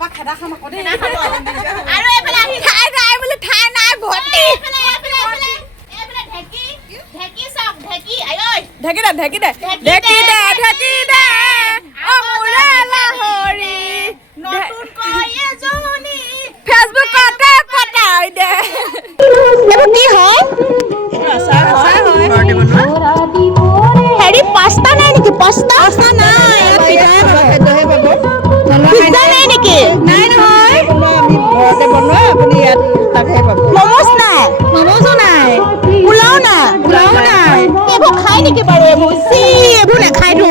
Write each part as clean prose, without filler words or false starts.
পৰা খেদা খাম আকৌ দেই আৰু এইফালে আহি ঠাই নাই বোলে ঠাই নাই ভৰ্তি এইফালে ঢেকি চাওক ঢেকি আয়ৈ ঢেকি দে অ মোৰে লাহৰি নতুনকৈ এজনী ফেচবুকতে পতাই দে এইবোৰ কি হয় আচাৰ হয় হেৰি পাস্তা নাই নেকি পাস্তা নাই পিজ্জা নাই নেকি নাই নহয় আমি ঘৰতে বনোৱা আপুনি ইয়াত তাকহে পাব মমোজ নাই মমোজো নাই পোলাও নাই এইবোৰ খাই নেকি বাৰু এইবোৰ নাখায়তো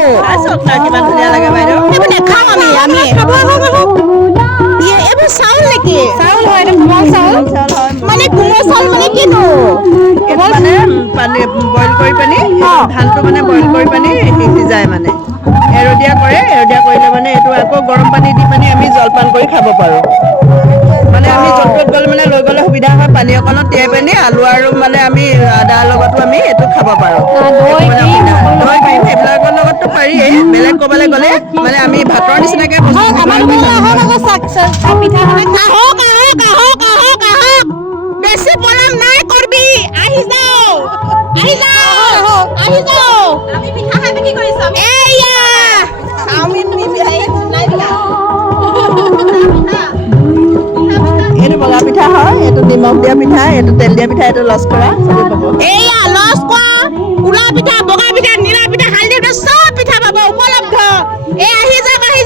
কিমান ধুনীয়া লাগে বাইদেউ এইবোৰ নাখাওঁ আমি এইবোৰ চাউল নেকি চাউল হয় এটা কোমল চাউল মানে কোমল চাউল মানে কিনো এইটো মানে পানী বইল কৰি পানি ধানটো মানে বইল কৰি পানি সিজাই মানে এৰদীয়া কৰিলে মানে এইটো আকৌ গৰম পানী দি পানি আমি জলপান কৰি খাব পাৰোঁ মানে আমি য'ত গ'লে মানে লৈ গ'লে সুবিধা হয় পানী অকণত তিয়াই পানি আলু আৰু মানে আমি আদাৰ লগতো আমি এইটো খাব পাৰোঁ দৈ ক্ৰীম সেইবিলাকৰ লগততো পাৰিয়েই বেলেগ ক'বলৈ গ'লে মানে আমি ভাতৰ নিচিনাকৈ বস্তু বেছি পৰাম নাই কৰবি আহি যাও আমি পিঠা খাই কি কৰিছো এয়া চাওমিন এইটো বগা পিঠা হয় এইটো নিমখ দিয়া পিঠা এইটো তেল দিয়া পিঠা এইটো লস্কৰা এয়া লস্কৰা উলা পিঠা বগা পিঠা নীলা পিঠা হালধি পিঠা সব পিঠা পাব উপলব্ধ এই আহি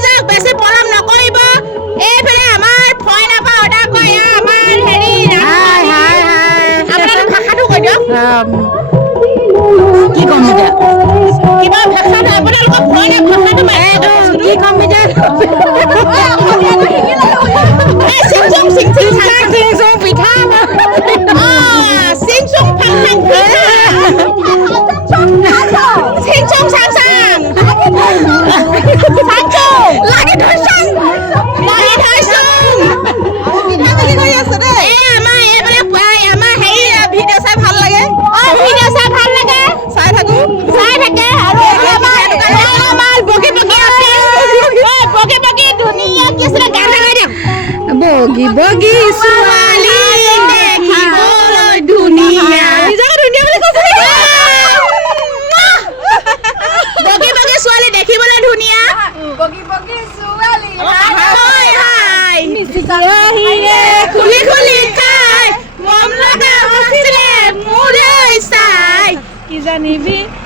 যাওক বেছি পৰাম নকৰিব এইফালে আমাৰ ফইনা পৰা অৰ্ডাৰ কৰি আমাৰ হেৰি আপোনালোক ভাষাটো কৈ দিয়ক কি কম এতিয়া কিবা ভাষাটো আপোনালোকৰ ফইনা ভাষাটো কি কম এতিয়া চিংচং পিঠা চিংচং লাগি ধৰিছোঁ আমাৰ হেৰি ভিডিঅ' চাই ভাল লাগে চাই থাকো আৰু আমাৰ বগী ধুনীয়া কি আছিলে গান লগাই দিয়ক বগী ছোৱালী দেখিবলৈ ধুনীয়া বুলি কৈছে বগী ছোৱালী দেখিবলৈ ধুনীয়া বগী ছোৱালী খুলি খাই মম লগা হৈছিলে মোৰে চাই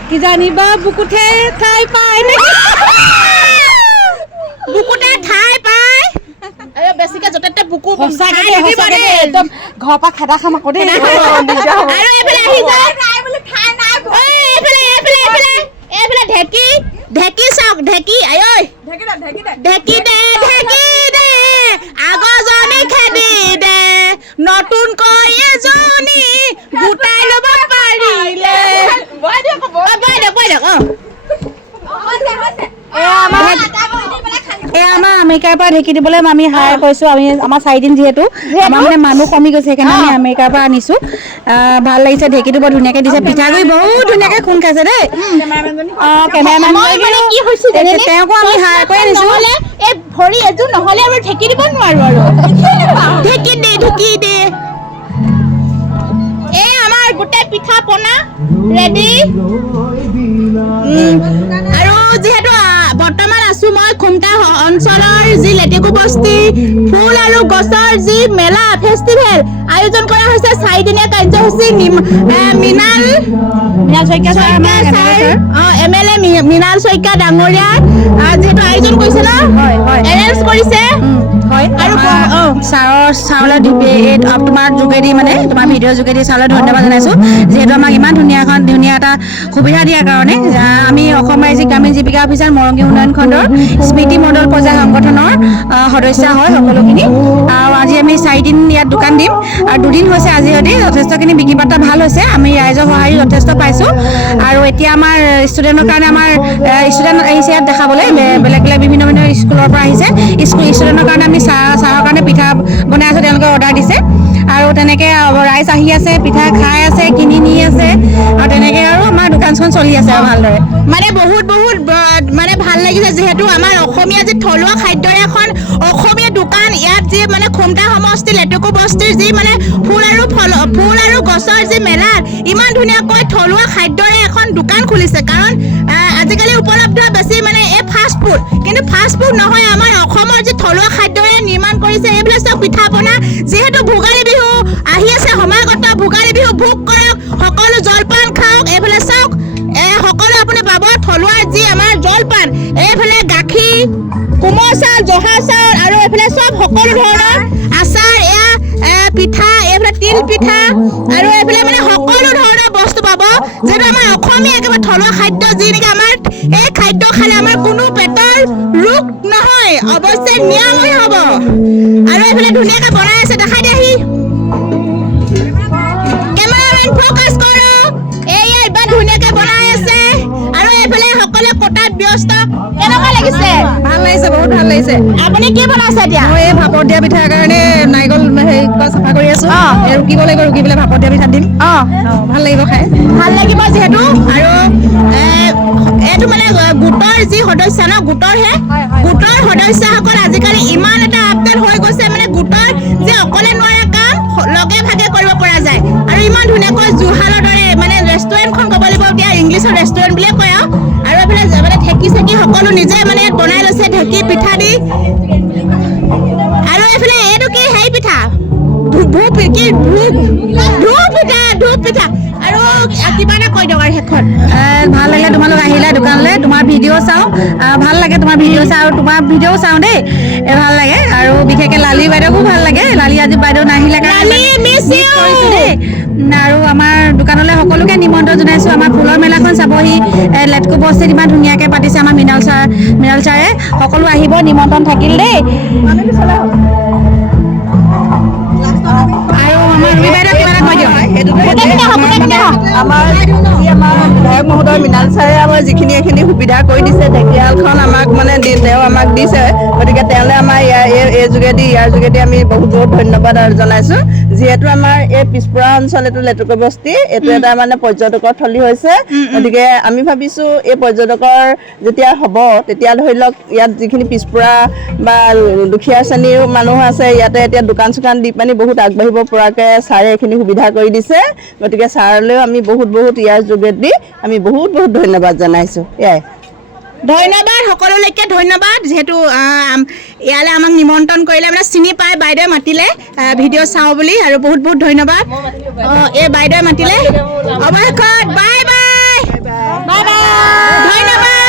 কি জানিবা বুকুতে ঠাই পায় বুকুতে ঠাই পায় বেছিকে য'তে বুকু একদম ঘৰৰ পৰা খেদা খাম আকৌ দেই আৰু এইফালে আহি যায় এইফালে ঢেকি চাওক ঢেকি আয়ৈ ঢেকি দে আগজনী খেদি দে নতুনকৈ এজনী গোটাই ল'ব পাৰিলে আমাৰ আমেৰিকাৰ পৰা ঢেকি দিবলৈ আমি হায়াৰ কৰিছোঁ আমি আমাৰ 4 দিন যিহেতু আমাৰ মানে মানুহ কমি গৈছে সেইকাৰণে আমি আমেৰিকাৰ পৰা আনিছোঁ ভাল লাগিছে ঢেকিটো বৰ ধুনীয়াকৈ দিছে পিঠাগুড়ি বহুত ধুনীয়াকৈ খুন্দ খাইছে দেই কেমেৰামেন তেওঁকো আমি হায়াৰ কৰি আনিছোঁ এই ভৰি এযোৰ নহ'লে আমি ঢেকি দিব নোৱাৰো আৰু ঢেকি দে এই আমাৰ গোটেই পিঠা পনা ৰেডি আৰু যিহেতু বৰ্তমান আছো মই খুমটা অঞ্চলৰ যি লেটেকু বস্তি ফুল আৰু গছৰ যি মেলা ফেষ্টিভেল আয়োজন কৰা হৈছে 4 দিনীয়া কাৰ্যসূচী মৃণাল শইকীয়া MLA মৃণাল শইকীয়া ডাঙৰীয়া যিহেতু আয়োজন কৰিছে ন এৰেঞ্জ কৰিছে আৰু চাউলৰ তোমাৰ যোগেদি মানে তোমাৰ ভিডিঅ'ৰ যোগেদি চাউলৰ ধন্যবাদ জনাইছোঁ যিহেতু আমাক ইমান ধুনীয়া এটা সুবিধা দিয়াৰ কাৰণে আমি অসম ৰাজ্যিক গ্ৰামীণ জীৱিকা অফিচাৰ মৰঙী উন্নয়ন খণ্ডৰ স্মৃতি মণ্ডল পৰ্যায় সংগঠনৰ সদস্য হয় সকলোখিনি আৰু আজি আমি 4 দিন ইয়াত দোকান দিম আৰু 2 দিন হৈছে আজি সৈতে যথেষ্টখিনি বিক্ৰী বাৰ্তা ভাল হৈছে আমি ৰাইজৰ সঁহাৰি যথেষ্ট পাইছোঁ আৰু এতিয়া আমাৰ ষ্টুডেণ্টৰ কাৰণে আমাৰ ষ্টুডেণ্ট আহিছে ইয়াত দেখাবলৈ বেলেগ বিভিন্ন স্কুলৰ পৰা আহিছে ষ্টুডেণ্টৰ কাৰণে আমি চাহৰ কাৰণে পিঠা বনাই আছোঁ তেওঁলোকে অৰ্ডাৰ দিছে আৰু তেনেকৈ ৰাইজ আহি আছে পিঠা খাই আছে কিনি নি আছে আৰু তেনেকৈ আৰু আমাৰ দোকানখন চলি আছে আৰু ভালদৰে মানে বহুত মানে ভাল লাগিছে যিহেতু আমাৰ অসমীয়া যি থলুৱা খাদ্যৰ এখন অসমীয়া দোকান যি মানে খুমটা সমষ্টি লেটেকু বস্তিৰ যি মানে ফুল আৰু গছৰ যি মেলাত ইমান ধুনীয়াকৈ থলুৱা খাদ্যৰে এখন দোকান খুলিছে কাৰণ আজিকালি উপলব্ধ বেছি মানে এই ফাষ্ট ফুড কিন্তু ফাষ্ট ফুড নহয় আমাৰ অসমৰ যি থলুৱা খাদ্যৰে নিৰ্মাণ কৰিছে এইবিলাক চব পিঠা পনা যিহেতু ভোগালী বিহু আহি আছে সমাগত ভোগালী বিহু ভোগ কৰক সকলো জলপান খাওক এইফালে চাওক সকলো আপুনি পাব থলুৱা যি আমাৰ জলপান এইফালে গাখীৰ কোমল চাউল জহা চাউল আৰু এইফালে চব সকলো ধৰণৰ আচাৰ এয়া পিঠা এইফালে তিল পিঠা আৰু এইফালে মানে সকলো ধৰণৰ বস্তু পাব যেনে আমাৰ অসমীয়া একেবাৰে থলুৱা খাদ্য যি নেকি আমাৰ এই খাদ্য খালে আমাৰ কোনো পেটৰ ৰোগ নহয় অৱশ্যে নিৰাময় হ'ব আৰু এইফালে ধুনীয়াকৈ বনাই আছে দেখাই দিয়াহি কেমেৰামেন ফ'কাছ কৰক এয়া ইমান ধুনীয়াকৈ বনাই আছে আৰু এইফালে সকলোৱে কটাত ব্যস্ত কেনেকুৱা লাগিছে ভাল লাগিছে বহুত ভাল লাগিছে আপুনি কি বনাইছে এতিয়া মই এই ভাপত দিয়া পিঠাৰ কাৰণে নাৰিকল চাফা কৰি আছো ৰুকিব লাগিব ৰুকি পেলাই ভাপত দিয়া পিঠা দিম ভাল লাগিব খাই ভাল লাগিব যিহেতু আৰু এইটো মানে গোটৰ যি সদস্য ন গোটৰ সদস্যসকল আজিকালি ইমান এটা আপডেট হৈ গৈছে মানে গোটৰ যে অকলে নোৱাৰা কাম লগে ভাগে কৰিব পৰা যায় আৰু ইমান ধুনীয়াকৈ জুহালৰ দৰে মানে ৰেষ্টুৰেণ্টখন ক'ব লাগিব এতিয়া ইংলিছৰ ৰেষ্টুৰেণ্ট বুলিয়ে কয় আৰু এইফালে মানে ঢেঁকী চেকি সকলো নিজে মানে বনাই লৈছে ঢেঁকী পিঠা দি আৰু এইফালে এইটো কি হেৰি পিঠা ধূপ পিঠা আৰু কিবা এটা কৈ দিয়ক আৰু শেষত ভাল লাগিলে তোমালোক আহিলে দোকানলৈ তোমাৰ ভিডিঅ' চাওঁ ভাল লাগে তোমাৰ ভিডিঅ' চাওঁ আৰু তোমাৰ ভিডিঅ'ও চাওঁ দেই ভাল লাগে আৰু বিশেষকৈ লালি বাইদেউকো ভাল লাগে লালি আজি বাইদেউ নাহিলে কাৰণে কৰিছোঁ দেই আৰু আমাৰ দোকানলৈ সকলোকে নিমন্ত্ৰণ জনাইছোঁ আমাৰ ফুলৰ মেলাখন চাবহি লেটেকু বস্তিত ইমান ধুনীয়াকৈ পাতিছে আমাৰ মৃণাল ছাৰে সকলো আহিব নিমন্ত্ৰণ থাকিল দেই আৰু আমাৰ ৰুবি বাইদেউ কিবা এটা কৈ দিয়ক আমাৰ বিধায়ক মহোদয় মৃণাল ছাৰে আমাৰ যিখিনি এইখিনি সুবিধা কৰি দিছে ঢেকীয়ালখন আমাক মানে তেওঁ আমাক দিছে গতিকে তেওঁলৈ আমাৰ ইয়াৰ যোগেদি আমি বহুত ধন্যবাদ জনাইছোঁ যিহেতু আমাৰ এই পিছপৰা অঞ্চল এইটো লেটেকু বস্তি এইটো এটা মানে পৰ্যটকৰ থলী হৈছে গতিকে আমি ভাবিছোঁ এই পৰ্যটকৰ যেতিয়া হ'ব তেতিয়া ধৰি লওক ইয়াত যিখিনি পিছপৰা বা দুখীয়া শ্ৰেণীৰ মানুহ আছে ইয়াতে এতিয়া দোকান চোকান দি পানি বহুত আগবাঢ়িব পৰাকৈ ছাৰে এইখিনি সুবিধা কৰি দিছে গতিকে ছাৰলৈও আমি বহুত ইয়াৰ যোগেদি আমি বহুত ধন্যবাদ জনাইছোঁ এয়াই ধন্যবাদ সকলোলৈকে ধন্যবাদ যিহেতু ইয়ালৈ আমাক নিমন্ত্ৰণ কৰিলে মানে চিনি পাই বাইদেৱে মাতিলে ভিডিঅ' চাওঁ বুলি আৰু বহুত ধন্যবাদ এই বাইদেৱে মাতিলে অৱশেষত বাই বাই ধন্যবাদ।